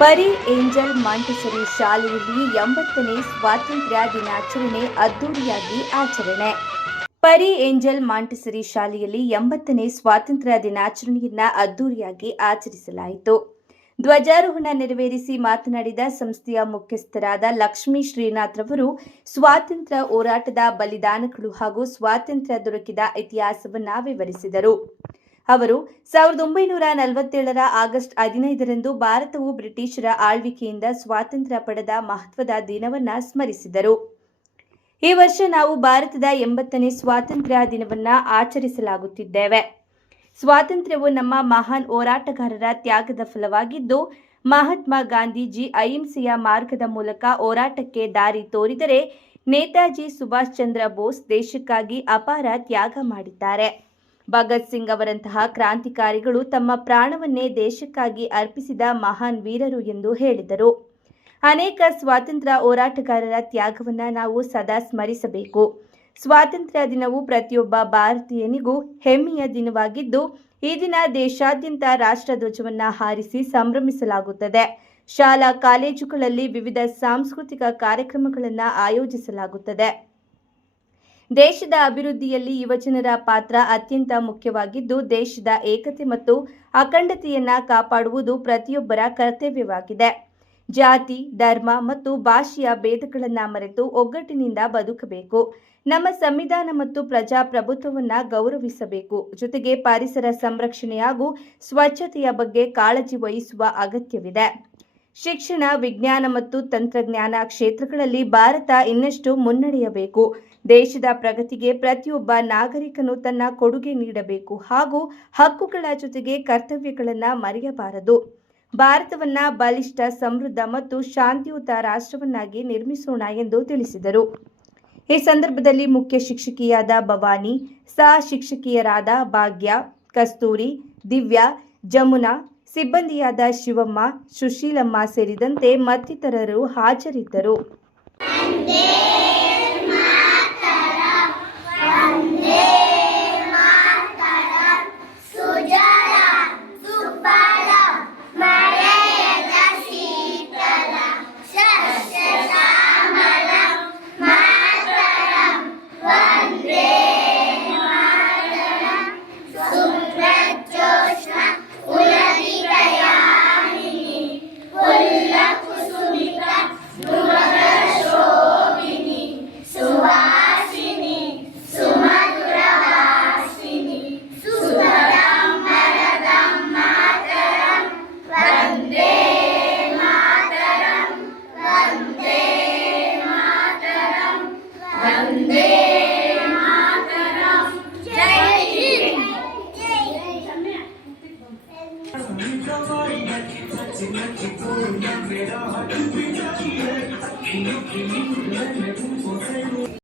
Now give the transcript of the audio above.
ಪರಿ angel Montessori ಶಾಲೆಯಲ್ಲಿ 80ನೇ ಸ್ವಾತಂತ್ರ್ಯ ದಿನಾಚರಣೆ ಅದ್ದೂರಿಯಾಗಿ ಆಚರಣೆ. ಪರಿ ಏಂಜಲ್ ಮಾಂಟೆಸರಿ ಶಾಲೆಯಲ್ಲಿ 80ನೇ ಸ್ವಾತಂತ್ರ್ಯ ದಿನಾಚರಣೆಯನ್ನು ಅದ್ದೂರಿಯಾಗಿ ಆಚರಿಸಲಾಯಿತು. ಧ್ವಜಾರೋಹಣ ನೆರವೇರಿಸಿ ಮಾತನಾಡಿದ ಸಂಸ್ಥೆಯ ಮುಖ್ಯಸ್ಥರಾದ ಲಕ್ಷ್ಮೀ ಶ್ರೀನಾಥ್ ರವರು ಸ್ವಾತಂತ್ರ್ಯ ಹೋರಾಟದ ಬಲಿದಾನಗಳು ಹಾಗೂ ಸ್ವಾತಂತ್ರ್ಯ ದೊರಕಿದ ಇತಿಹಾಸವನ್ನು ವಿವರಿಸಿದರು. ಅವರು 1947ರ ಆಗಸ್ಟ್ 15ರಂದು ಭಾರತವು ಬ್ರಿಟಿಷರ ಆಳ್ವಿಕೆಯಿಂದ ಸ್ವಾತಂತ್ರ್ಯ ಪಡೆದ ಮಹತ್ವದ ದಿನವನ್ನು ಸ್ಮರಿಸಿದರು. ಈ ವರ್ಷ ನಾವು ಭಾರತದ 80ನೇ ಸ್ವಾತಂತ್ರ್ಯ ದಿನವನ್ನು ಆಚರಿಸಲಾಗುತ್ತಿದ್ದೇವೆ. ಸ್ವಾತಂತ್ರ್ಯವು ನಮ್ಮ ಮಹಾನ್ ಹೋರಾಟಗಾರರ ತ್ಯಾಗದ ಫಲವಾಗಿದ್ದು, ಮಹಾತ್ಮ ಗಾಂಧೀಜಿ ಅಹಿಂಸೆಯ ಮಾರ್ಗದ ಮೂಲಕ ಹೋರಾಟಕ್ಕೆ ದಾರಿ ತೋರಿದರೆ, ನೇತಾಜಿ ಸುಭಾಷ್ ಚಂದ್ರ ಬೋಸ್ ದೇಶಕ್ಕಾಗಿ ಅಪಾರ ತ್ಯಾಗ ಮಾಡಿದ್ದಾರೆ. ಭಗತ್ ಸಿಂಗ್ ಅವರಂತಹ ಕ್ರಾಂತಿಕಾರಿಗಳು ತಮ್ಮ ಪ್ರಾಣವನ್ನೇ ದೇಶಕ್ಕಾಗಿ ಅರ್ಪಿಸಿದ ಮಹಾನ್ ವೀರರು ಎಂದು ಹೇಳಿದರು. ಅನೇಕ ಸ್ವಾತಂತ್ರ್ಯ ಹೋರಾಟಗಾರರ ತ್ಯಾಗವನ್ನು ನಾವು ಸದಾ ಸ್ಮರಿಸಬೇಕು. ಸ್ವಾತಂತ್ರ್ಯ ದಿನವು ಪ್ರತಿಯೊಬ್ಬ ಭಾರತೀಯನಿಗೂ ಹೆಮ್ಮೆಯ ದಿನವಾಗಿದ್ದು, ಈ ದಿನ ದೇಶಾದ್ಯಂತ ರಾಷ್ಟ್ರಧ್ವಜವನ್ನು ಹಾರಿಸಿ ಸಂಭ್ರಮಿಸಲಾಗುತ್ತದೆ. ಶಾಲಾ ಕಾಲೇಜುಗಳಲ್ಲಿ ವಿವಿಧ ಸಾಂಸ್ಕೃತಿಕ ಕಾರ್ಯಕ್ರಮಗಳನ್ನು ಆಯೋಜಿಸಲಾಗುತ್ತದೆ. ದೇಶದ ಅಭಿವೃದ್ಧಿಯಲ್ಲಿ ಯುವಜನರ ಪಾತ್ರ ಅತ್ಯಂತ ಮುಖ್ಯವಾಗಿದ್ದು, ದೇಶದ ಏಕತೆ ಮತ್ತು ಅಖಂಡತೆಯನ್ನು ಕಾಪಾಡುವುದು ಪ್ರತಿಯೊಬ್ಬರ ಕರ್ತವ್ಯವಾಗಿದೆ. ಜಾತಿ, ಧರ್ಮ ಮತ್ತು ಭಾಷೆಯ ಭೇದಗಳನ್ನು ಮರೆತು ಒಗ್ಗಟ್ಟಿನಿಂದ ಬದುಕಬೇಕು. ನಮ್ಮ ಸಂವಿಧಾನ ಮತ್ತು ಪ್ರಜಾಪ್ರಭುತ್ವವನ್ನು ಗೌರವಿಸಬೇಕು. ಜೊತೆಗೆ ಪರಿಸರ ಸಂರಕ್ಷಣೆ ಹಾಗೂ ಸ್ವಚ್ಛತೆಯ ಬಗ್ಗೆ ಕಾಳಜಿ ವಹಿಸುವ ಅಗತ್ಯವಿದೆ. ಶಿಕ್ಷಣ, ವಿಜ್ಞಾನ ಮತ್ತು ತಂತ್ರಜ್ಞಾನ ಕ್ಷೇತ್ರಗಳಲ್ಲಿ ಭಾರತ ಇನ್ನಷ್ಟು ಮುನ್ನಡೆಯಬೇಕು. ದೇಶದ ಪ್ರಗತಿಗೆ ಪ್ರತಿಯೊಬ್ಬ ನಾಗರಿಕನು ತನ್ನ ಕೊಡುಗೆ ನೀಡಬೇಕು ಹಾಗೂ ಹಕ್ಕುಗಳ ಜೊತೆಗೆ ಕರ್ತವ್ಯಗಳನ್ನು ಮರೆಯಬಾರದು. ಭಾರತವನ್ನು ಬಲಿಷ್ಠ, ಸಮೃದ್ಧ ಮತ್ತು ಶಾಂತಿಯುತ ರಾಷ್ಟ್ರವನ್ನಾಗಿ ನಿರ್ಮಿಸೋಣ ಎಂದು ತಿಳಿಸಿದರು. ಈ ಸಂದರ್ಭದಲ್ಲಿ ಮುಖ್ಯ ಶಿಕ್ಷಕಿಯಾದ ಭವಾನಿ, ಸಹ ಶಿಕ್ಷಕಿಯರಾದ ಭಾಗ್ಯ, ಕಸ್ತೂರಿ, ದಿವ್ಯಾ, ಜಮುನಾ, ಸಿಬ್ಬಂದಿಯಾದ ಶಿವಮ್ಮ, ಸುಶೀಲಮ್ಮ ಸೇರಿದಂತೆ ಮತ್ತಿತರರು ಹಾಜರಿದ್ದರು.